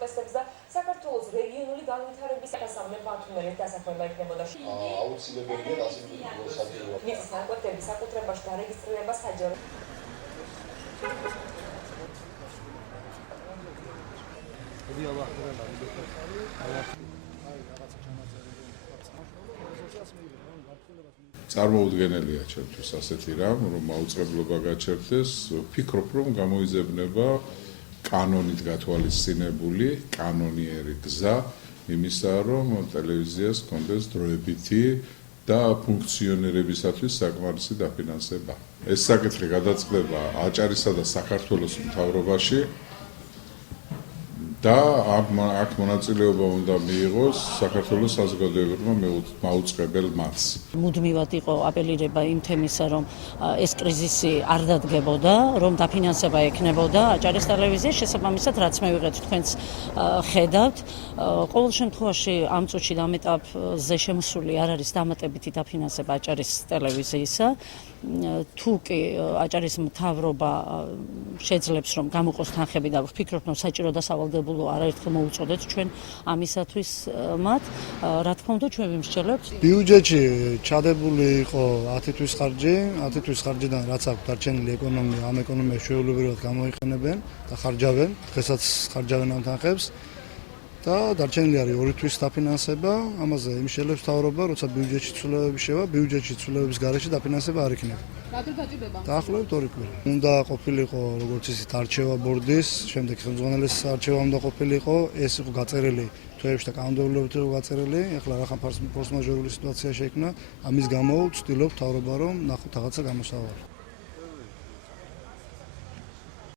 პროტესტებს და საქართველოს რეგიონული განვითარების დასამე პარტნიორების დასაქმება იქნებოდა. აუცილებელია გასაგებია საჭიროა. მიწის ნაკვეთების საკუთრებაში დარეგისტრირება საჯარო. წარმოუდგენელია ჩემთვის ასეთი რამ, რომ მაუწყებლობა გაჩერდეს, ვფიქრობ, რომ გამოიზებნება კანონით გათვალისწინებული, კანონიერი გზა იმისა, რომ ტელევიზიას ჰქონდეს დროებითი და ფუნქციონირებისათვის საკმარისი დაფინანსება. ეს საკითხი გადაწყდება აჭარისა და საქართველოს მთავრობაში და აქ მონაწილეობა უნდა მიიღოს საქართველოს საზოგადოებრივმა მაუწყებელმაც. მუდმივად იყო აპელირება იმ თემისა, რომ ეს კრიზისი არ დადგებოდა, რომ დაფინანსება ექნებოდა აჭარის ტელევიზიის შესაბამისად, რაც მე ვიღეთ თქვენს ხედავთ. ყოველ შემთხვევაში ამ წუთში ამ ეტაპზე შემოსული არ არის დამატებითი დაფინანსება აჭარის ტელევიზიისა. თუ კი აჭარის მთავრობა შეძლებს რომ გამოყოს თანხები და ვფიქრობ რომ საჭირო და სავალდებულო არაერთხელ მოუწოდეთ ჩვენ ამისათვის მათ რა თქმა უნდა ჩვენ ვიმსჯელებთ ბიუჯეტში ჩადებული იყო 10 თვის ხარჯი 10 თვის ხარჯიდან რაც აქვს დარჩენილი ეკონომია ამ ეკონომიას შეულებრივად გამოიყენებენ და ხარჯავენ დღესაც ხარჯავენ ამ თანხებს და დარჩენილი არის 2 თვის დაფინანსება ამაზე იმშელებს მთავრობა როცა ბიუჯეტში ცვლილებები შევა ბიუჯეტში ცვლილებების გარეშე დაფინანსება არ იქნება რატო გაჭირდება დაახლოებით 2 კვირა უნდა ყოფილიყო როგორც ისეთ არჩევა ბორდის შემდეგ ხელმძღვანელის არჩევა უნდა ყოფილიყო ეს იყო გაწერილი თვეებში და კანონმდებლობით იყო გაწერილი ეხლა რახან ფორს მაჟორული სიტუაცია შეიქმნა ამის გამო ვცდილობ მთავრობა რომ ნახოთ რაღაცა გამოსავალი